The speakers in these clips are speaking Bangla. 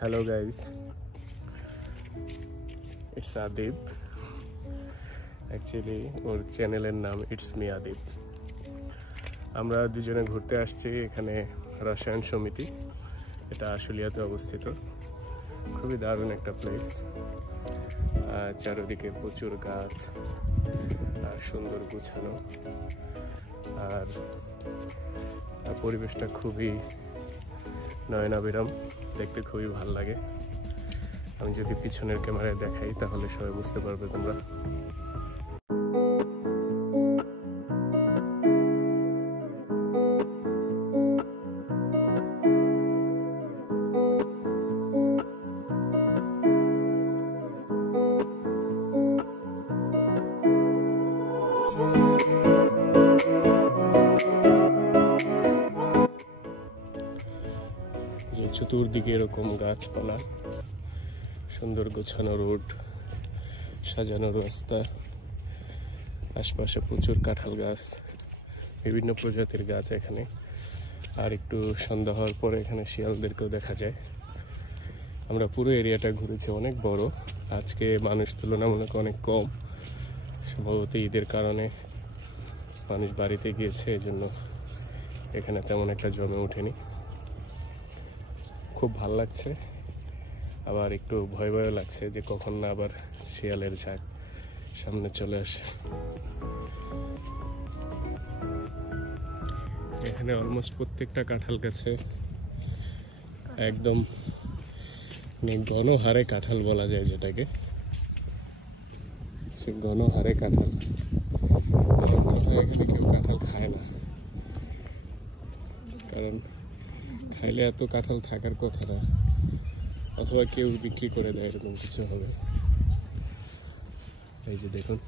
Hello guys, it's Adib. Actually ওর চ্যানেলের নাম ইটস মি আদিব। আমরা দুজনে ঘুরতে আসছি এখানে রসায়ন সমিতি, এটা আশুলিয়াতে অবস্থিত। খুবই দারুণ একটা প্লেস, চারিদিকে প্রচুর গাছ আর সুন্দর গুছানো, আর পরিবেশটা খুবই নয়নাভিরাম, দেখতে খুবই ভালো লাগে। আমি যদি পিছনের ক্যামেরায় দেখাই তাহলে সবাই বুঝতে পারবে তোমরা। চতুর্দিকে এরকম গাছপালা, সুন্দর গোছানো রোড, সাজানো রাস্তা, আশপাশে প্রচুর কাঁঠাল গাছ, বিভিন্ন প্রজাতির গাছ এখানে। আর একটু সন্ধ্যা হওয়ার পরে এখানে শিয়ালদেরকেও দেখা যায়। আমরা পুরো এরিয়াটা ঘুরেছি, অনেক বড়। আজকে মানুষ তুলনামূলক অনেক কম, সম্ভবত ঈদের কারণে মানুষ বাড়িতে গিয়েছে, এজন্য এখানে তেমন একটা জমে ওঠেনি। খুব ভাল লাগছে, আবার একটু ভয় ভয় লাগছে যে কখন না আবার শিয়ালের ঝাঁক সামনে চলে আসে। এখানে অলমোস্ট প্রত্যেকটা কাঁঠাল গাছে একদম গণহারে কাঁঠাল বলা যায়, যেটাকে সে গণহারে কাঁঠাল। এখানে কেউ কাঁঠাল খায় না, কারণ খাইলে এত কাঁঠাল থাকার কথা না, অথবা কেউ বিক্রি করে দেয়, এরকম কিছু হবে। এই যে দেখুন,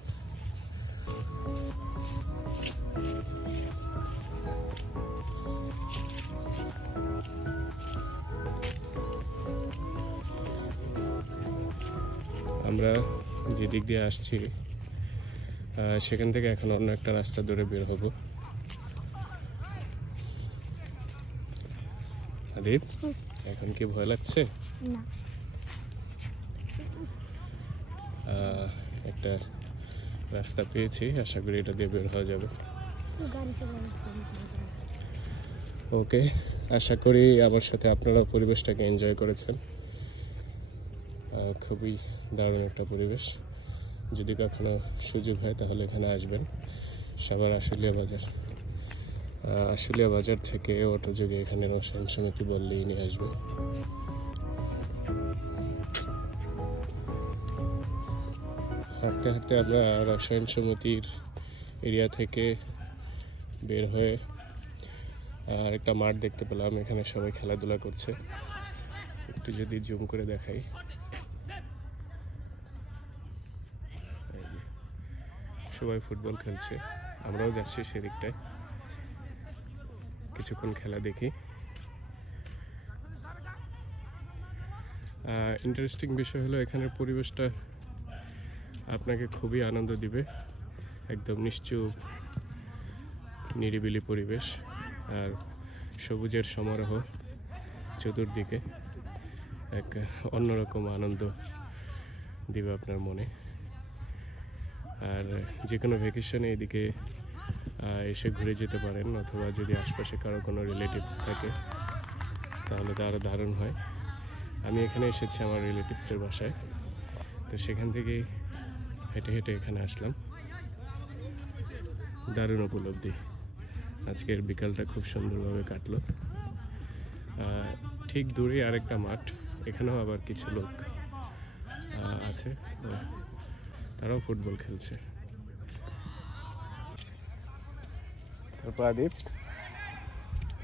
আমরা যে দিক দিয়ে আসছি সেখান থেকে এখন অন্য একটা রাস্তা ধরে বের হব। আদিব, এখন কি ভয় লাগছে? না। একটা রাস্তা পেয়েছি, আশা করি এটা দিয়ে বের হওয়া যাবে। ওকে, আশা করি আমার সাথে আপনারা পরিবেশটাকে এনজয় করেছেন। খুবই দারুণ একটা পরিবেশ। যদি কখনো সুযোগ হয় তাহলে এখানে আসবেন। সাভার আশুলিয়া বাজার, আশুলিয়া বাজার থেকে অটো যোগে এখানে রসায়ন সমিতি বললেই নিয়ে আসবে। হাঁটতে হাঁটতে আমরা রসায়ন সমিতির এরিয়া থেকে বের হয়ে আর একটা মাঠ দেখতে পেলাম, এখানে সবাই খেলাধুলা করছে। একটু যদি জুম করে দেখাই, সবাই ফুটবল খেলছে, আমরাও যাচ্ছি সেদিকটায়, কিছুক্ষণ খেলা দেখি। ইন্টারেস্টিং বিষয় হলো এখানের পরিবেশটা আপনাকে খুবই আনন্দ দিবে, একদম নিশ্চুপ নিরিবিলি পরিবেশ, আর সবুজের সমারোহ চতুর্দিকে, এক অন্যরকম আনন্দ দিবে আপনার মনে। আর যে কোনো ভ্যাকেশনে এদিকে এসে ঘুরে যেতে পারেন, অথবা যদি আশপাশে কারো কোনো রিলেটিভস থাকে তাহলে তো আরও দারুণ হয়। আমি এখানে এসেছি আমার রিলেটিভসের বাসায়, তো সেখান থেকেই হেঁটে হেঁটে এখানে আসলাম। দারুণ উপলব্ধি, আজকের বিকালটা খুব সুন্দরভাবে কাটলো। ঠিক দূরে আরেকটা মাঠ, এখানেও আবার কিছু লোক আছে, তারাও ফুটবল খেলছে। তারপর আদিব,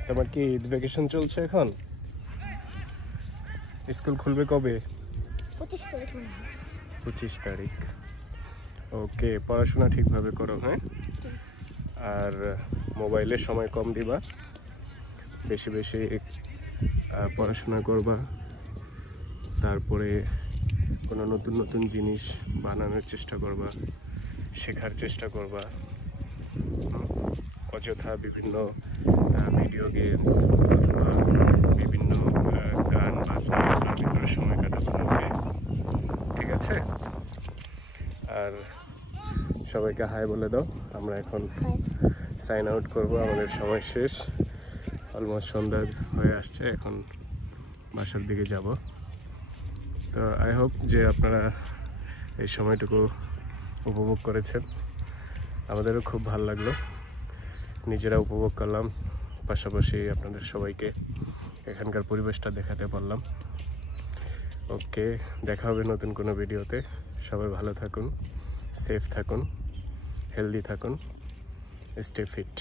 তোমার কি ঈদ ভ্যাকেশন চলছে এখন? স্কুল খুলবে কবে? 25 তারিখ। ওকে, পড়াশোনা ঠিকভাবে করো, হ্যাঁ? আর মোবাইলের সময় কম দিবা, বেশি বেশি পড়াশোনা করবা, তারপরে কোনো নতুন নতুন জিনিস বানানোর চেষ্টা করবা, শেখার চেষ্টা করবা। অযথা বিভিন্ন ভিডিও গেমস অথবা বিভিন্ন গান বাজনা করে সময় কাটাবেন। ওকে, ঠিক আছে। আর সবাইকে হাই বলে দাও। আমরা এখন সাইন আউট করব, আমাদের সময় শেষ, অলমোস্ট সন্ধ্যা হয়ে আসছে, এখন বাসার দিকে যাব। তো আই হোপ যে আপনারা এই সময়টুকু উপভোগ করেছেন। আমাদেরও খুব ভালো লাগলো, নিজেরা উপভোগ করলাম, পাশাপাশি আপনাদের সবাইকে এখানকার পরিবেশটা দেখাতে পারলাম। ওকে, দেখা হবে নতুন কোনো ভিডিওতে। সবাই ভালো থাকুন, সেফ থাকুন, হেলদি থাকুন, স্টে ফিট।